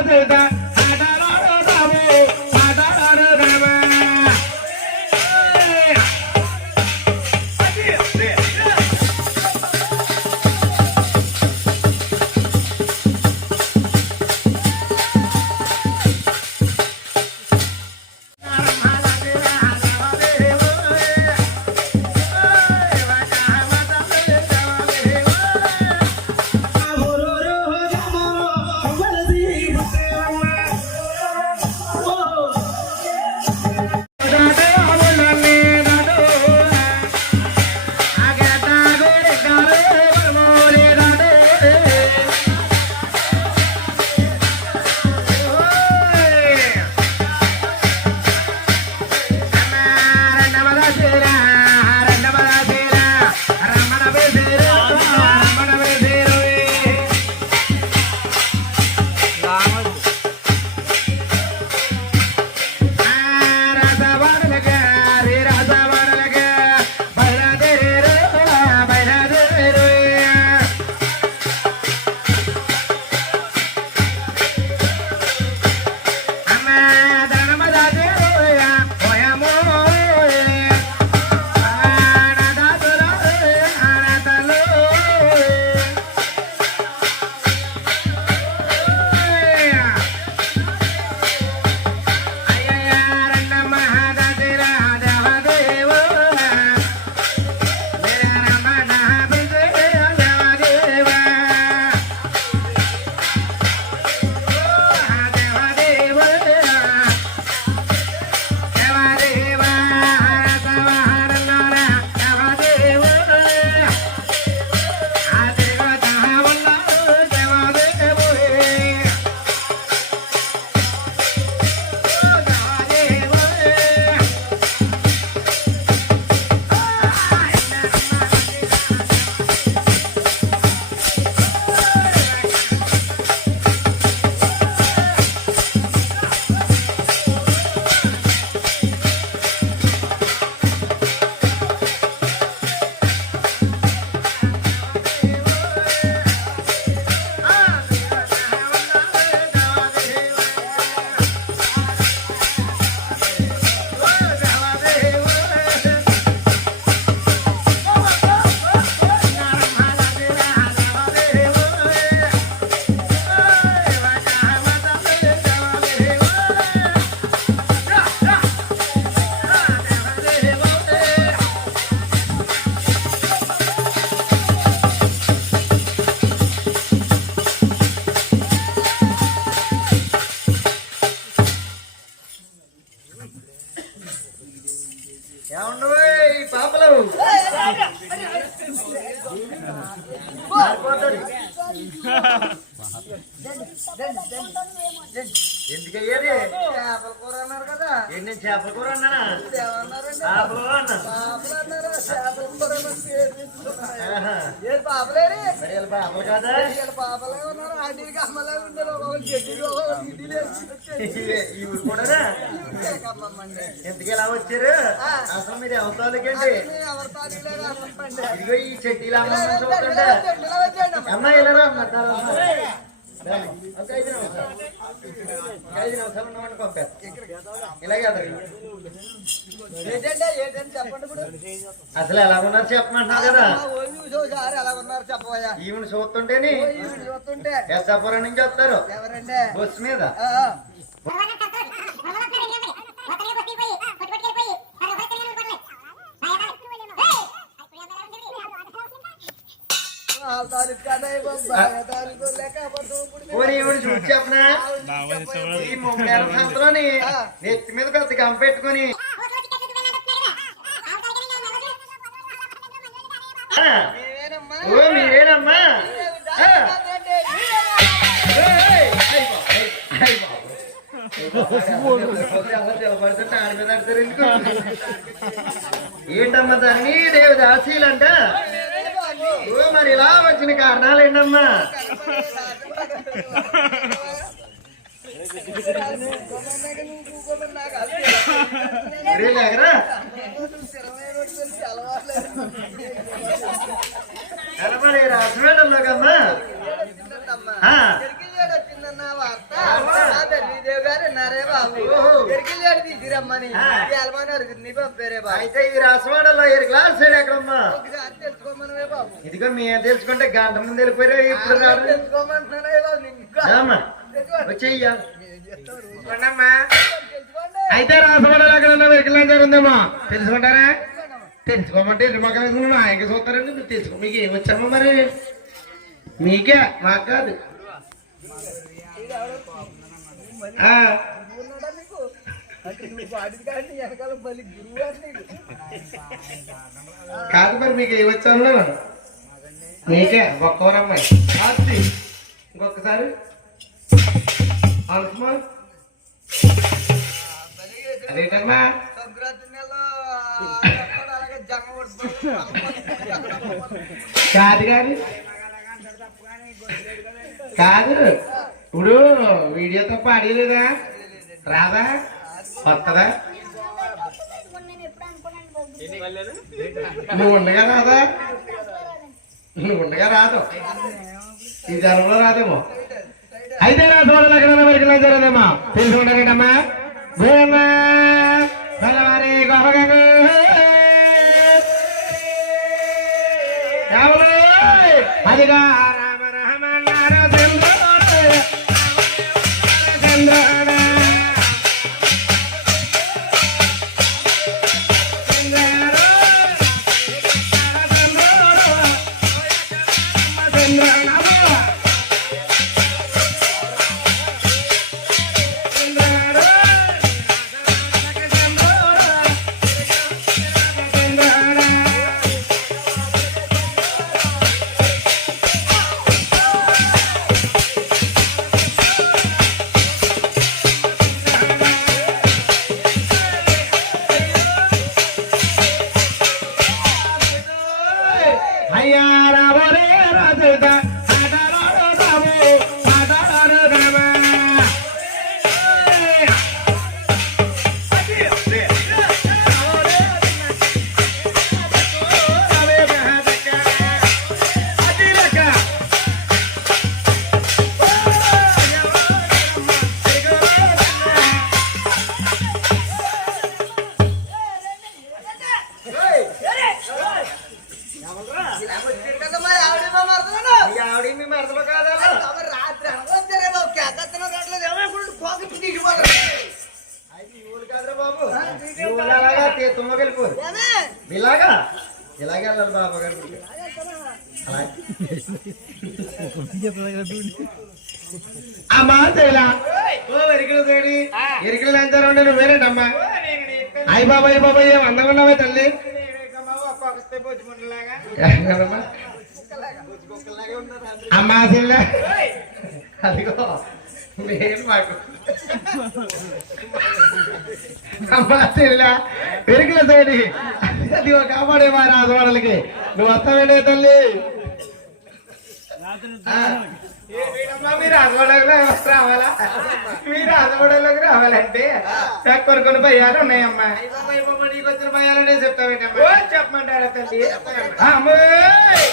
அதுதான் ఎందుకయ్యేది చేపల కూర అన్నారు కదా. ఏంటి చేపల కూర అన్నానా? చేపలు అన్నారు? చేపల కూర పాపలేరి? పాపలు కదా? పాపలే ఉన్నారు అమ్మలే ఇడ్లీ ఎందుకు ఇలా వచ్చారు? అసలు మీరు ఎవరితోలకండి ఇదిగో ఈ చెట్టీలు అమ్మాయి ఇలా అమ్మంటారు అసలు ఎలా ఉన్నారు చెప్పమంటున్నావు కదా? ఎలా ఉన్నారు చెప్పబోయా ఈవిని చూస్తుంటేని చూస్తుంటే పెద్దాపురం నుంచి వస్తారు. బస్సు మీద. చెప్పనా ఈ సంతలోని నెత్తి మీద పెద్ద గంప పెట్టుకుని ఆ, ఓ మీరేనమ్మా ఏంటమ్మా దాన్ని దేవదాసీలంట ఓ మరి ఇలా వచ్చిన కారణాలు ఏంటమ్మా? లేకరా ఎలా మరి రాసమేటంలోకమ్మా ఆ. వార్త నా తల్లిదేవి గారు ఉన్నారే బాబు ఎరికిల్లాడు తీసిరమ్మని ఎలమని అరుగుతుంది పంపారే బాబు అయితే ఈ రాసవాడలో ఏడు క్లాస్ ఎక్కడమ్మా ఒకసారి తెలుసుకోమనవే బాబు ఇదిగో మేము తెలుసుకుంటే గంట ముందు వెళ్ళిపోయారు ఇప్పుడు. వచ్చేయ్యా. అయితే అక్కడ వెహికల్ జరుగుందేమో తెలుసుకుంటారా. తెలుసుకోమంటే ఎన్ని మొక్కలు వేసుకున్నాను. ఆయనకి చూస్తారండి మీరు తెలుసుకో. మీకు ఏమొచ్చామో మరి? మీకే మాకు కాదు. కాదు మరి మీకు ఏమొచ్చాను మీకే ఒక్కవరమ్మాయి ఆస్తి ఇంకొకసారి. అనుకుమా అదేంటమ్మా కాదు కాదు. కాదు. ఇప్పుడు వీడియో తప్ప అడిగలేదా రాదా? బాబు నువ్వు ఉండగా రాదా? నువ్వు ఉండగా రాదు. ఈ జనంలో రాదేమో. అయితే రా చూడాలి ఎక్కడ వరకు జరగదమ్మా తెలుసుకుంటారేటమ్మా గోయమ్మా భగవాని గోపగంగ అదిగా రామ రామ నారసింహ చంద్ర ఇలాగా? ఇలాగే వెళ్ళాలి బాబా గారు అమ్మా తేలా ఓ ఎరికలు తేడి. ఎరికలు లంచారు ఉండే నువ్వు వేరేటమ్మా అయ్య బాబా అయ్య బాబా ఏం అందంగా ఉన్నావే తల్లి? అమ్మా అదిగో. నేను మాకు? అమ్మా ఎరికల తేడి అది ఒక కాపాడే వారు ఆ. దోడలకి నువ్వు వస్తావేనే తల్లి మీరు అదవడలో రావాలా? మీరు అదవడలోకి రావాలంటే నాకు కొన్ని భయాలు ఉన్నాయమ్మా. నీకు వచ్చిన భయాలనే చెప్తావేంటమ్మా? చెప్పమంటారా తల్లి? అమ్మోయ్!